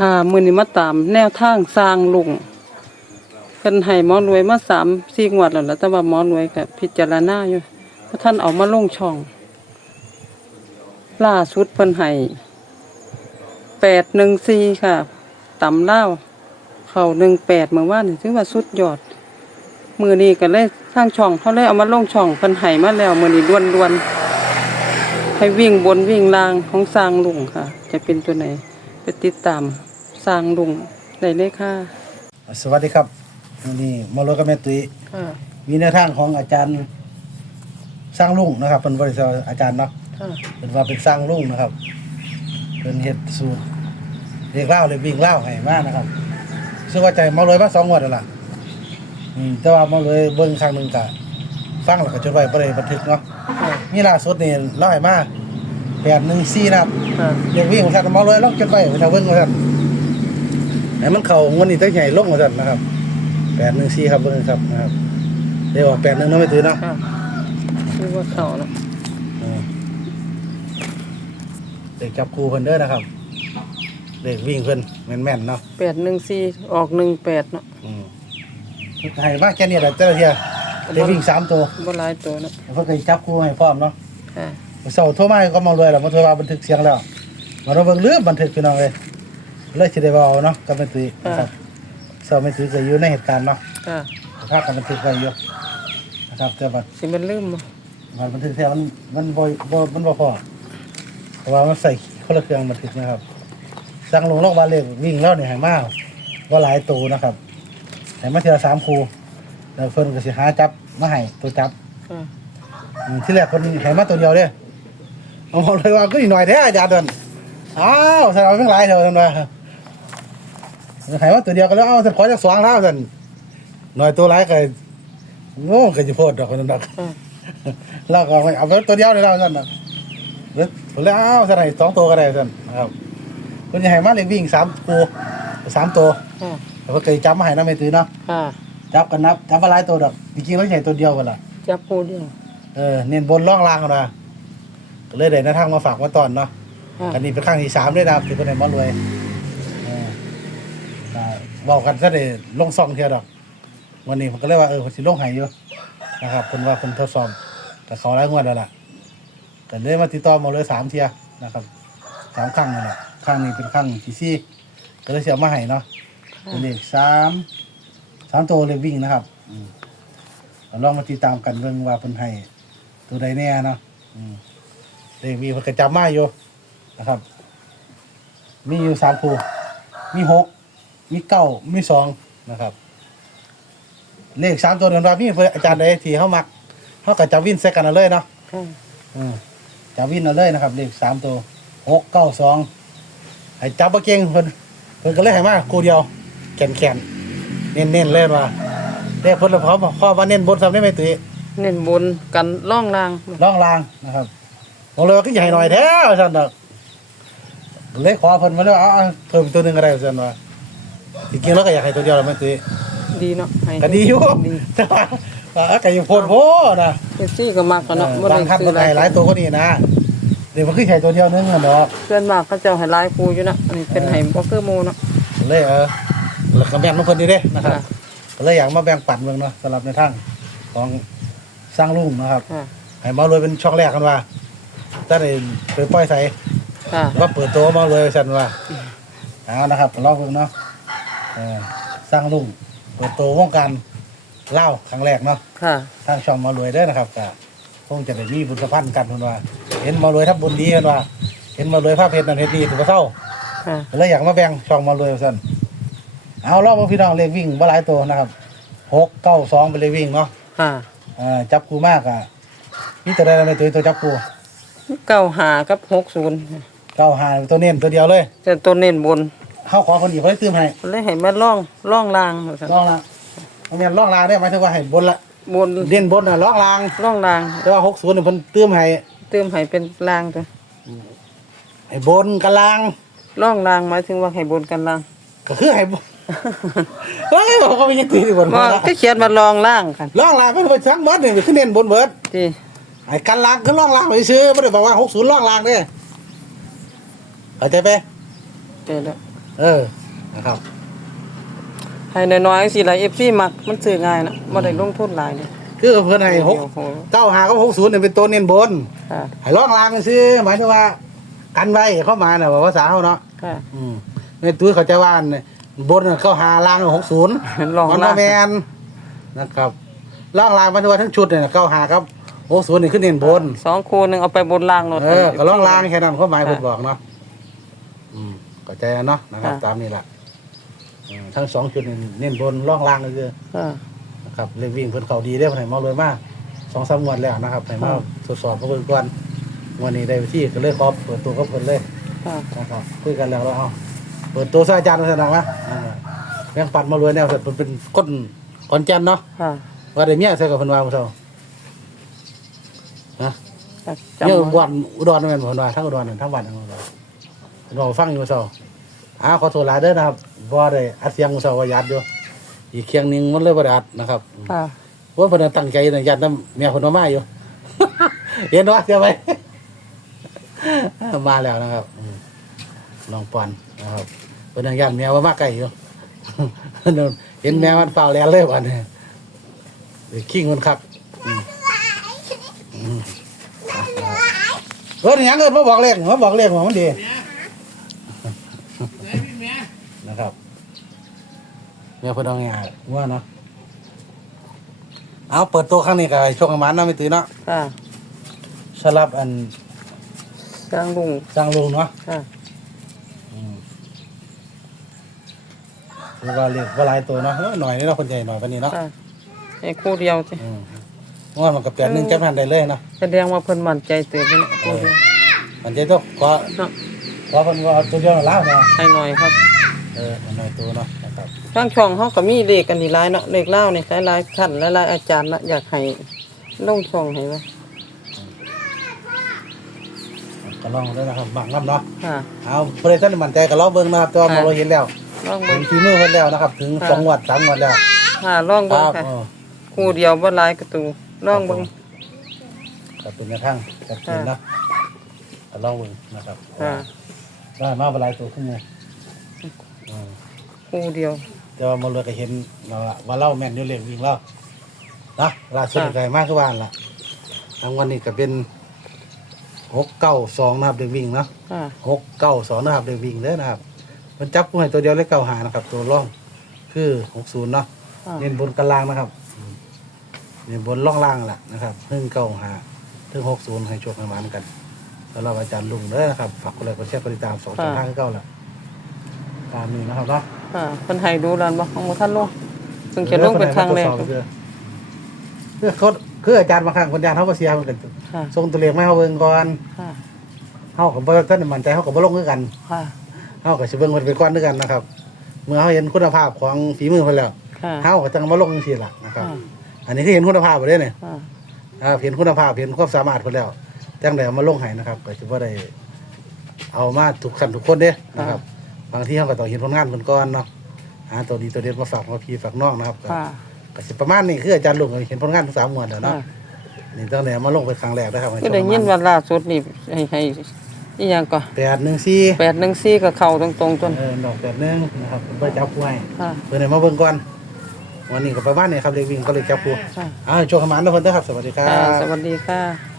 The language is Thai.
ค่ะมือนี้มาตามแนวทางสร้างลุงเพิ่นให้หมอรวยมา3 4งวดแล้วแล่ะแต่ว่าหมอรวยก็พิจารณาอยู่เพราะท่านเอามาลงช่อง ล่าสุดเพิ่นให้814ค่ะต่ำเล่าเข้า18เมื่อวานถือว่าสุดยอด มือนี้ก็เลยทางช่องเขาเลยเอามาลงช่องเพิ่นให้มาแล้วมือนี้ด่วนๆให้วิ่งบนวิ่งล่างของสร้างลุงค่ะ จะเป็นตัวไหนไปติดตาม สร้างลุงได้เลยค่ะ สวัสดีครับวันนี้มาโลกับแม่ตุ้ยค่ะ มีแนวทางของอาจารย์สร้างลุงนะครับเป็นบริษัทอาจารย์เนาะค่ะ เป็นว่าเป็นสร้างลุงนะครับ เป็นเฮ็ดสูตรเรียกเล่าเลยวิ่งเล่าให้มากนะครับซึ่งว่าใจมาเลยมาสองงวดแล้วล่ะอืมแต่ว่ามาเลยเบิ่งครั้งหนึ่งกะฟังแล้วก็จดไว้บ่ได้บันทึกเนาะค่ะ นี่ล่าสุดนี่เล่าให้มาแปดหนึ่งสี่นะครับ ค่ะ เรียกวิ่งของท่านมาเลยลองจดไว้ไปทางเบิ่งของท่าน ให้มันเข้างวดนี้ตั้งใหญ่ลงของท่านนะครับแปดหนึ่งสี่ครับเบิ่งครับนะครับเดี๋ยวแปดหนึ่งน้องไม่ตื่นเนาะค่ะคือว่าเขาเนาะอืมเด็กจับครูเพิ่นเด้อนะครับ เด็กวิ่งเพิ่นแม่นๆเนาะแปดหนึ่งสี่ออกหนึ่งแปดเนาะอืมให้มาแค่นี้แหละเจ้าเทียเด็กวิ่งสามตัวบ่หลายตัวเนาะเพิ่นก็สิจับครูให้พร้อมเนาะ ค่ะ เสาร์โทรมาก็มองเลยแล้วมาโทรว่าบันทึกเสียงแล้วมาเราเบิ่งลืมบันทึกพี่น้องเลย เลยสิได้เว้าเนาะกับแม่ตุ้ยนะครับเสาร์แม่ตุ้ยก็อยู่ในเหตุการณ์เนาะค่ะภาพกันบันทึกไว้อยู่นะครับแต่ว่า สิมันลืมบ่มันบันทึกแท้มันมันบ่บ่มันบ่พอเพราะว่ามันใส่คนละเครื่องบันทึกนะครับ สั่งลงลงมาเลยวิ่งแล้วเนี่ยให้มาว่าหลายตัวนะครับให้มาเทีละสามคูแล้วเพิ่นก็สิหาจับมาให้ตัวจับค่ะอืมที่แรกคนให้มาตัวเดียวเด้เอาบอกเลยว่าก็อีกหน่อยแท้อาจารย์เดินอ้าวแสดงว่าเพิ่งหลายเท่านั้นว่า ให้มาตัวเดียวก็แล้วเอาสันขอจากสองเท่าสันหน่อยตัวหลายก็โง่ก็จะโพดดอกคนนั้นดอกแล้วก็เอาไปตัวเดียวเลยแล้วสันนะแล้วเลยอ้าสันให้สองตัวก็ได้สันนะครับคนจะให้มาเลยวิ่งสามคูสามตัวแล้วก็เคยจับมาให้นะไม่ตื่นเนาะจับกันนับจับมาหลายตัวดอกจริงๆแล้วใช่ตัวเดียวกันล่ะจับผู้เดียวเออเน้นบนล่องล่างกันนะก็เลยได้หน้าทางมาฝากมาตอนเนาะอันนี้เป็นครั้งที่สามด้วยนะครับที่เป็นไหนมารวย อ่าบอกกันซะเลยลงซองเทียดอก วันนี้ผมก็เลยว่าเออผมสิลงใหายอยู่นะครับคนว่าคนทดสอบแต่เขาไล่งวดแล้วล่ะแต่เลยมาติดต่อมาเลยสามเทียนะครับสามครั้งนั่นแหละครั้งนี้เป็นครั้งที่สี่ก็เลยเสียมาให้เนาะเป็นเลขสามสามตัวเลขวิ่งนะครับอืมเราลองมาติดตามกันเบิ่งว่าเป็นให้ตัวใดแน่เนาะอืมเลขวิ่งเพิ่นก็จำมาอยู่นะครับ มีอยู่สามคู่มีหก มีเก้ามีสองนะครับ เลขสามตัวเดินว่ามีเพิ่นอาจารย์ใดที่เขามักเขาก็จะวิ่นใส่กันเอาเลยเนาะค่ะอืมจะวิ่นเอาเลยนะครับ เลขสามตัวหกเก้าสองให้จับบ่เก่งเพิ่นเพิ่นก็เลยให้มาคู่เดียวแขนแขนเน้นเน้นๆเลยว่าเรียกเพิ่นละพอพ่อว่าเน้นบนซ้ำได้ไหมตุ้ยเน้นบนกันล่องล่างล่องลางนะครับบอกเลยว่าก็ใหญ่หน่อยแท้ว่าซั่นดอกเลยขอเพิ่นมาเลยว่าเอาเอาเพิ่มตัวหนึงก็ได้ว่าซั่นว่า จริงๆแล้วก็อยากให้ตัวเดียวแล้วแม่ตุ้ยดีเนาะให้ก็ดีอยู่ดีแต่ว่าว่าก็ยังโพดโพนะเอฟซี่ก็มักกันเนาะเอบ่อได้บางครั้งซื้มัอนหลายให้หลายตัวก็นี่นะ เดี๋ยวมันคือใช้ตัวเดียวนึงอะดอกเพื่อนมากเขาเจ้าให้หลายคู่อยู่นะอันนี้เป็นให้บ่คือหมู่เนาะ เลยเออแล้วก็แบ่งมาเพิ่นดีเด้นะครับค่ะ ก็เลยอยากมาแบ่งปันเมืองเนาะสำหรับในทางของสร้างรุ่งนะครับ ค่ะให้มาเลยเป็นช่องแรกกันว่าถ้าได้ไปปล่อยใส่ค่ะว่าเปิดตัวมาเลยสันว่าเอานะครับลองเบิ่งเนาะ เออสร้างรุ่งเปิดตัววงการเล่าวครั้งแรกเนาะ ค่ะ ทางช่องมารวยเด้อนะครับก็คงจะได้มีบุญสัมพันธ์กันเพิ่นว่า เห็นมารวยทับบุญดีเพิ่นว่า เห็นมารวยภาพเพชรนั่นเฮ็ดดีถือว่าเศร้าค่ะก็เลยอยากมาแบ่งช่องมารวยซั่นเอารอบพี่น้องเลขวิ่งบ่หลายตัวนะครับหกเก้าสองเป็นเลขวิ่งเนาะค่ะเอ่าจับกูมากอะนี่ตัวใดเราไม่ตัวตัวจับกูเก้าหากับหกศูนย์เก้าหาตัวเน้นตัวเดียวเลย แต่ตัวเน้นบน เข้าขอคนอีกเขาได้ตื้มให้เลยให้มาล่องล่องล่างว่าซั่นล่องละเอาเงี้ยล่องลางได้หมายถึงว่าให้บนละบนเด่นบนน่ะล่องลาง ล่องล่างแต่ว่าหกศูนย์เนี่ยเพิ่นตื้มให้เติมให้เป็นล่างตัวให้บนกับลาง ล่องล่างหมายถึงว่าให้บนกันล่างก็คือให้บนเฮ้ยบอกเขาไม่ยังตีดีบนว่าก็เขียนมาลองล่างกันล่องลางก็ไปทั้งเบิดนี่คือเน้นบนเบิดที่ไอ้กันลางคือล่องลางไปซื้อไม่ได้บอกว่าหกศูนย์ล่องลางเด้เข้าใจไปเจอแล้ว เออนะครับให้น้อยๆสิล่ะ FC มักมันซื้อง่ายนะบ่ได้ลงทุนหลายนี่คือเพิ่นให้หกโอ้โหเก้าหากับหกศูนย์เนี่ยเป็นตัวเน้นบนค่ะให้ล่องลางซื้อหมายถึงว่า กันไว้เข้ามาน่ะว่าภาษาเขาเนาะค่ะอืมในตัวเขาจะว่าเนี่ยบนน่ะเข้าหาลางหกศูนย์ลองมันล่าบ่แมนนะครับล่องลางหมายถึงว่าทั้งชุดเนี่ยเข้าหาครับหกศูนย์นี่ขึ้นเน้นบนสองคู่หนึงเอาไปบนล่างโลดเออก็ล่องลางแค่นั้นความหมายเพิ่นบอกเนาะ อืมเข้าใจแล้วเนาะนะครับตามนี้ล่ะอืมทั้งสองชุดนี่เน้นบนล่องลางก็คือค่ะ นะครับเลยวิ่งเพิ่นเขาดีได้อเพิ่นให้มาเลยมากสองสามงวดแล้วนะครับให้มาครับทดสอบเขาเพิ่นก่อนงวันนี้ได้ที่ก็เลยขอเปิดตัวกับเพิ่นเลยค่ะ นะครับคุยกันแล้วเราเอาเปิดตัวซะอาจารย์มาสนองนะแม่งปัดมารวยแนวเสร็จเพิ่นเป็นคนขอนแก่นเนาะค่ะว่าได้เมียใส่กับเพิ่นว่ามื้อเช้าฮะจำเมียไว้อุดรอุดรนั่นแม่นบ่เพิ่นว่าทั้งอุดรนั่นทั้งบ้านทั้งอุดร เพิ่นบอกฟังอยู่มื้อเช้าอ่าขอโทษหลายเด้อนะครับบ่ได้อัดเสียงมื้อเช้าว่ายัดอยู่อีกเคียงหนึงมันเลยบ่ได้อัดนะครับค่ะว่าเพิ่นตั้งใจนะยันน้ำเมียเพิ่นมามาอยู่ เห็นว่าเสียไป มาแล้วนะครับอืมลองปอนนะครับเพิ่นยังยันเมียว่ามาไกลอยู่ เห็นแม่มันเฝ้าแล้วเลยวันนี้เดี๋ยวขิงมันคักอืมอืมเออนี่ยังเกินมาบอกเลขมาบอกเลขของมันดี นะครับเมียเพิ่นเอาไงว่าเนาะเอาเปิดตัวครั้งนี้ก็ให้โชคให้หมันเนาะไม่ตื่นเนาะค่ะสลับอันกลางลุงสร้างลุงเนาะค่ะอืมคือว่าเรียกว่าหลายตัวเนาะเออหน่อยนี่เนาะคนใหญ่หน่อยปานนี้เนาะค่ะไอ้คู่เดียวสิอืมว่ามันก็แปดหนึ่งจับทันได้เลยเนาะแสดงว่าเพิ่นมั่นใจเตือนนี่คู่เดียวมันจะต้องขอเนาะขอเพิ่นว่าเอาตัวเดียวน่ะแล้วเนาะให้หน่อยครับ เออหน่อยตัวเนาะนะครับทางช่องเฮาก็มีเลขกันนี่หลายเนาะเลขเล่านี่หลายๆท่านหลายๆอาจารย์ละอยากให้ลงช่องให้ว่าก็ลองด้วยนะครับบางน้ำเนาะค่ะ เอาเพื่อนท่านมั่นใจก็ลองเบิ่งนะครับแต่ว่าค่ะ เราเห็นแล้วลองเห็เบิ่นงฝีมือเพิ่นแล้วนะครับ ถึงค่ะสองงวดสามงวดแล้วค่ะลองคเบิ่งรับค่ะเออคู่เดียวบ่หลายกระตูลองเบิ่งกับเป็นในทางจัดเจนเนาะก็ลองเบิ่งนะครับค่ะ ได้มาเป็นหลายตัวขึ้นเลยอืม คู่เดียว แต่ว่ามันเลยก็เห็นว่าว่าเล่าแม่นอยู่เรียกวิ่งเล่านะล่าสุดก็ให้มากขึ้นบ้านละทางวันนี้ก็เป็นหกเก้าสองนะครับเด็กวิ่งเนาะค่ะหกเก้าสองนะครับเด็กวิ่งเลยนะครับ มันจับผู้ให้ตัวเดียวเลขเก้าหานะครับ ตัวร่องคือหกศูนย์เนาะค่ะเน้นบนกลางนะครับอืมเน้นบนล่องล่างแหละนะครับหนึ่งเก้าหาถึงหกศูนย์ให้โชคให้หมันกันสำหรับอาจารย์ลุงเลยนะครับฝากกดไลค์กดแชร์กดติดตามสองช่องทางที่เก้าละตามนี้นะครับเนาะ ค่ะเพิ่นให้ดูแล้วบ่ของบ่ทันลงเพิ่งจะลงเป็นครั้งแรกคือเขาคืออาจารย์บางครั้งคนยานเขาก็เสียเหมือนกันค่ะส่งตัวเลขมาให้เขาเบิ่งก่อนค่ะเขากับท่านมั่นใจเขากับบ่ลงคือกันค่ะเขากับสิเบิ่งคนไปก่อนด้วยกันนะครับ เมื่อเขาเห็นคุณภาพของฝีมือเพิ่นแล้วค่ะเขาก็จังมาลงจังซี่ล่ะนะครับค่ะอันนี้คือเห็นคุณภาพบ่ได้เนี่ยค่ะอ่าเห็นคุณภาพเห็นความสามารถเพิ่นแล้วจังได๋เอามาลงให้นะครับก็สิบ่ได้เอามาทุกขั้นทุกคนเด้นะครับบางทีเขาก็ต้องเห็นผลงานเพิ่นก่อนเนาะหาตัวดีตัวเด็ดมาฝากมาพี่ฝากน้องนะครับก็ค่ะ ก็สิประมาณนี้คืออาจารย์ลุงก็เห็นผลงานทั้งสามงวดแล้วค่ะเนาะนี่ตั้งแต่มาลงเป็นครั้งแรกนะครับก็ได้ยินว่าล่าสุดนี่ให้ให้อีหยังก็แปดหนึ่งสี่814ก็เข้าตรงๆจนเออดอกแปดหนึ่งนะครับเพื่อจับผู้ให้ค่ะ เพื่อนให้มาเบิ่งก่อนวันนี้ก็ประมาณนี้ครับเด็กวิ่งก็เลยจับผู้ค่ะ อ้าวโชคขมันนะเพื่อนเด้อครับสวัสดีครัค่ะบสวัสดีค่ะ